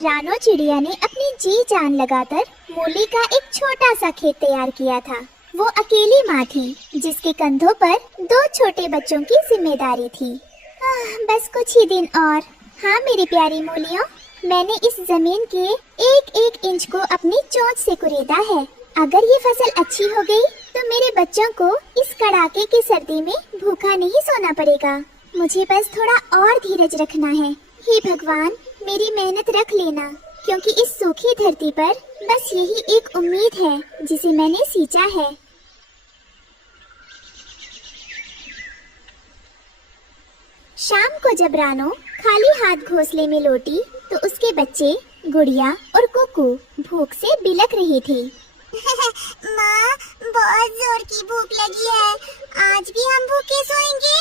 रानो चिड़िया ने अपनी जी जान लगाकर मूली का एक छोटा सा खेत तैयार किया था। वो अकेली माँ थी जिसके कंधों पर 2 छोटे बच्चों की जिम्मेदारी थी। बस कुछ ही दिन और। हाँ मेरी प्यारी मूलियों, मैंने इस जमीन के एक एक इंच को अपनी चोंच से कुरेदा है। अगर ये फसल अच्छी हो गई तो मेरे बच्चों को इस कड़ाके की सर्दी में भूखा नहीं सोना पड़ेगा। मुझे बस थोड़ा और धीरज रखना है। हे भगवान, मेरी मेहनत रख लेना, क्योंकि इस सूखी धरती पर बस यही एक उम्मीद है जिसे मैंने सींचा है। शाम को जब रानो खाली हाथ घोंसले में लौटी तो उसके बच्चे गुड़िया और कुकू भूख से बिलख रहे थे। माँ, बहुत जोर की भूख लगी है। आज भी हम भूखे सोएंगे?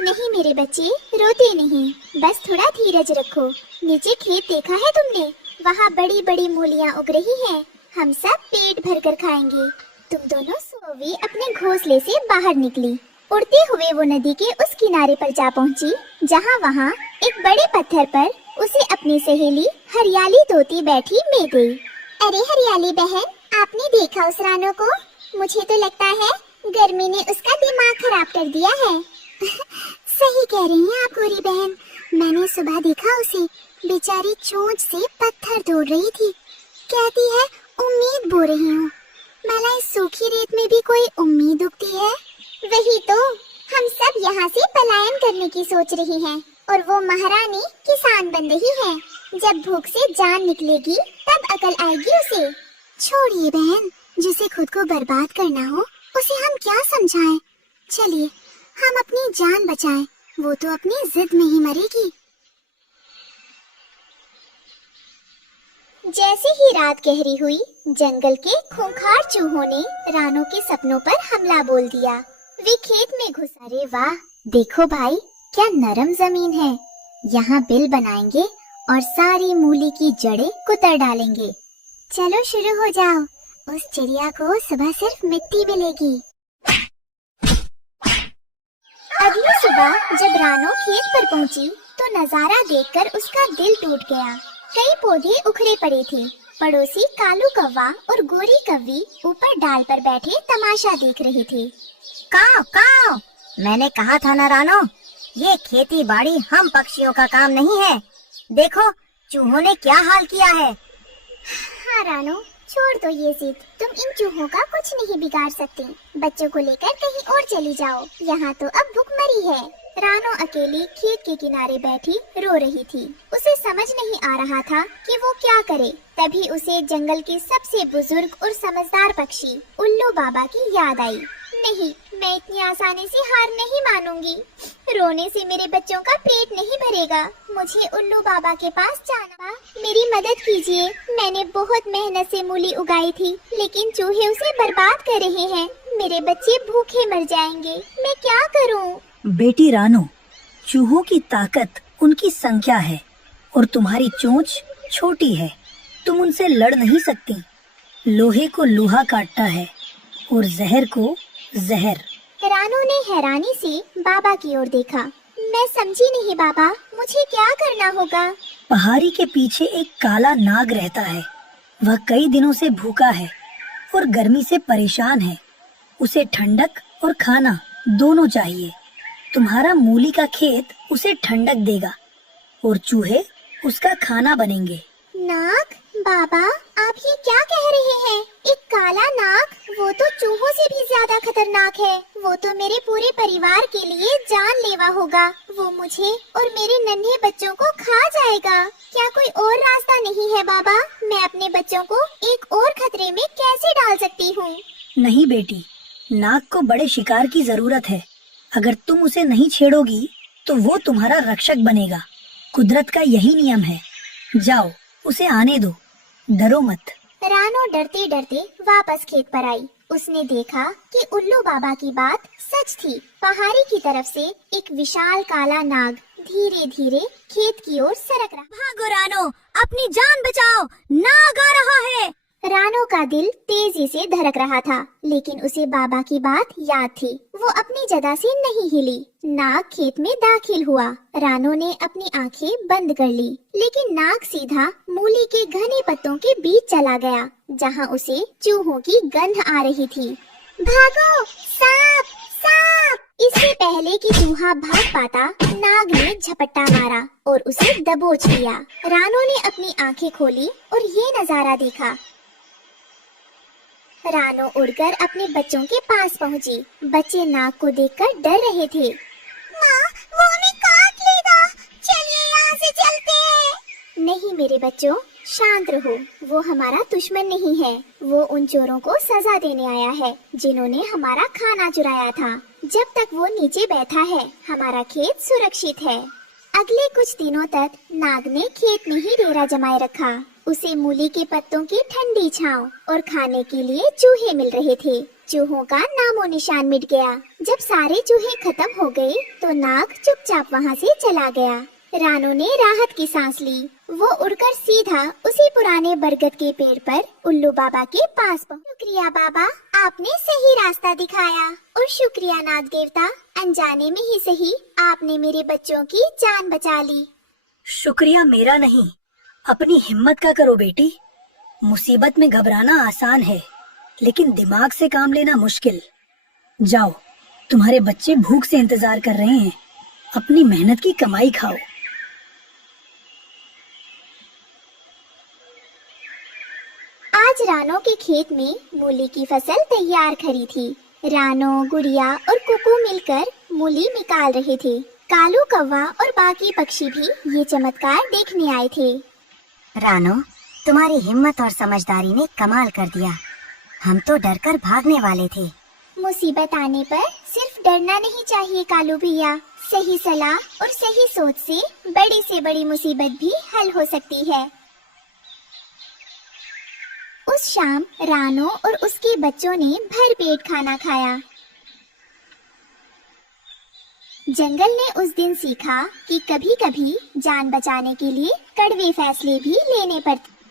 नहीं मेरे बच्चे, रोते नहीं, बस थोड़ा धीरज रखो। नीचे खेत देखा है तुमने? वहाँ बड़ी बड़ी मूलियाँ उग रही हैं। हम सब पेट भर कर खाएंगे। तुम दोनों सोवी अपने घोंसले से बाहर निकली। उड़ते हुए वो नदी के उस किनारे पर जा पहुँची जहाँ वहाँ एक बड़े पत्थर पर उसे अपनी सहेली हरियाली तोती बैठी मिल गई। अरे हरियाली बहन, आपने देखा उस रानो को? मुझे तो लगता है गर्मी ने उसका दिमाग खराब कर दिया है। सही कह रही हैं आप गोरी बहन। मैंने सुबह देखा उसे, बेचारी चोंच से पत्थर तोड़ रही थी। कहती है उम्मीद बो रही हूँ। भला इस सूखी रेत में भी कोई उम्मीद उगती है? वही तो, हम सब यहाँ से पलायन करने की सोच रही हैं और वो महारानी किसान बन रही है। जब भूख से जान निकलेगी तब अकल आएगी उसे। छोड़िए बहन, जिसे खुद को बर्बाद करना हो उसे हम क्या समझाएं। चलिए हम अपनी जान बचाएं, वो तो अपनी जिद में ही मरेगी। जैसे ही रात गहरी हुई, जंगल के खूंखार चूहों ने रानो के सपनों पर हमला बोल दिया। वे खेत में घुस। अरे वाह, देखो भाई, क्या नरम जमीन है। यहाँ बिल बनाएंगे और सारी मूली की जड़ें कुतर डालेंगे। चलो शुरू हो जाओ। उस चिड़िया को सुबह सिर्फ मिट्टी मिलेगी। अगली सुबह जब रानो खेत पर पहुंची तो नजारा देखकर उसका दिल टूट गया। कई पौधे उखड़े पड़े थे। पड़ोसी कालू कौवा और गोरी कव्वी ऊपर डाल पर बैठे तमाशा देख रहे थे। काव काव, मैंने कहा था ना रानो, ये खेती बाड़ी हम पक्षियों का काम नहीं है। देखो चूहों ने क्या हाल किया है। हाँ रानो, छोड़ दो ये जिद। तुम इन चूहों का कुछ नहीं बिगाड़ सकती। बच्चों को लेकर कहीं और चली जाओ, यहाँ तो अब भूखमरी है। रानो अकेली खेत के किनारे बैठी रो रही थी। उसे समझ नहीं आ रहा था कि वो क्या करे। तभी उसे जंगल के सबसे बुजुर्ग और समझदार पक्षी उल्लू बाबा की याद आई। नहीं, मैं इतनी आसानी से हार नहीं मानूंगी। रोने से मेरे बच्चों का पेट नहीं भरेगा। मुझे उल्लू बाबा के पास जाना। मेरी मदद कीजिए। मैंने बहुत मेहनत से मूली उगाई थी, लेकिन चूहे उसे बर्बाद कर रहे हैं। मेरे बच्चे भूखे मर जाएंगे। मैं क्या करूं? बेटी रानो, चूहों की ताकत उनकी संख्या है और तुम्हारी चोंच छोटी है। तुम उनसे लड़ नहीं सकती। लोहे को लोहा काटता है और जहर को जहर। रानो ने हैरानी से बाबा की ओर देखा। मैं समझी नहीं बाबा, मुझे क्या करना होगा? पहाड़ी के पीछे एक काला नाग रहता है। वह कई दिनों से भूखा है और गर्मी से परेशान है। उसे ठंडक और खाना दोनों चाहिए। तुम्हारा मूली का खेत उसे ठंडक देगा और चूहे उसका खाना बनेंगे। नाग? बाबा, आप ये क्या कह रहे हैं? एक काला नाग? वो तो चूहों से भी ज्यादा खतरनाक है। वो तो मेरे पूरे परिवार के लिए जानलेवा होगा। वो मुझे और मेरे नन्हे बच्चों को खा जाएगा। क्या कोई और रास्ता नहीं है बाबा? मैं अपने बच्चों को एक और खतरे में कैसे डाल सकती हूँ? नहीं बेटी, नाग को बड़े शिकार की जरूरत है। अगर तुम उसे नहीं छेड़ोगी तो वो तुम्हारा रक्षक बनेगा। कुदरत का यही नियम है। जाओ, उसे आने दो, डरो मत। रानो डरते डरते वापस खेत पर आई। उसने देखा कि उल्लू बाबा की बात सच थी। पहाड़ी की तरफ से एक विशाल काला नाग धीरे धीरे खेत की ओर सरक रहा। भागो रानो, अपनी जान बचाओ, नाग आ रहा है। रानो का दिल तेजी से धड़क रहा था, लेकिन उसे बाबा की बात याद थी। वो अपनी जगह से नहीं हिली। नाग खेत में दाखिल हुआ। रानो ने अपनी आंखें बंद कर ली, लेकिन नाग सीधा मूली के घने पत्तों के बीच चला गया, जहाँ उसे चूहों की गंध आ रही थी। भागो, सांप, सांप! इससे पहले कि चूहा भाग पाता, नाग ने झपट्टा मारा और उसे दबोच लिया। रानो ने अपनी आंखें खोली और ये नजारा देखा। रानो उड़कर अपने बच्चों के पास पहुंची। बच्चे नाग को देखकर डर रहे थे। माँ, वो हमें काट लेगा। चलिए यहाँ से चलते हैं। नहीं मेरे बच्चों, शांत रहो। वो हमारा दुश्मन नहीं है। वो उन चोरों को सजा देने आया है जिन्होंने हमारा खाना चुराया था। जब तक वो नीचे बैठा है, हमारा खेत सुरक्षित है। अगले कुछ दिनों तक नाग ने खेत में ही डेरा जमाए रखा। उसे मूली के पत्तों की ठंडी छांव और खाने के लिए चूहे मिल रहे थे। चूहों का नामो निशान मिट गया। जब सारे चूहे खत्म हो गए, तो नाग चुपचाप वहाँ से चला गया। रानो ने राहत की सांस ली। वो उड़कर सीधा उसी पुराने बरगद के पेड़ पर उल्लू बाबा के पास पहुंचा। शुक्रिया बाबा, आपने सही रास्ता दिखाया। और शुक्रिया नाग देवता, अनजाने में ही सही आपने मेरे बच्चों की जान बचा ली। शुक्रिया मेरा नहीं, अपनी हिम्मत का करो बेटी। मुसीबत में घबराना आसान है, लेकिन दिमाग से काम लेना मुश्किल। जाओ, तुम्हारे बच्चे भूख से इंतजार कर रहे हैं। अपनी मेहनत की कमाई खाओ। आज रानो के खेत में मूली की फसल तैयार खड़ी थी। रानो, गुड़िया और कुकू मिलकर मूली निकाल रहे थे। कालू कौवा और बाकी पक्षी भी ये चमत्कार देखने आए थे। रानो, तुम्हारी हिम्मत और समझदारी ने कमाल कर दिया। हम तो डरकर भागने वाले थे। मुसीबत आने पर सिर्फ डरना नहीं चाहिए कालू भैया। सही सलाह और सही सोच से बड़ी मुसीबत भी हल हो सकती है। उस शाम रानो और उसके बच्चों ने भरपेट खाना खाया। जंगल ने उस दिन सीखा कि कभी-कभी जान बचाने के लिए कड़वे फैसले भी लेने पड़ते।